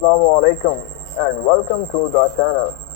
Assalamualaikum and welcome to the channel.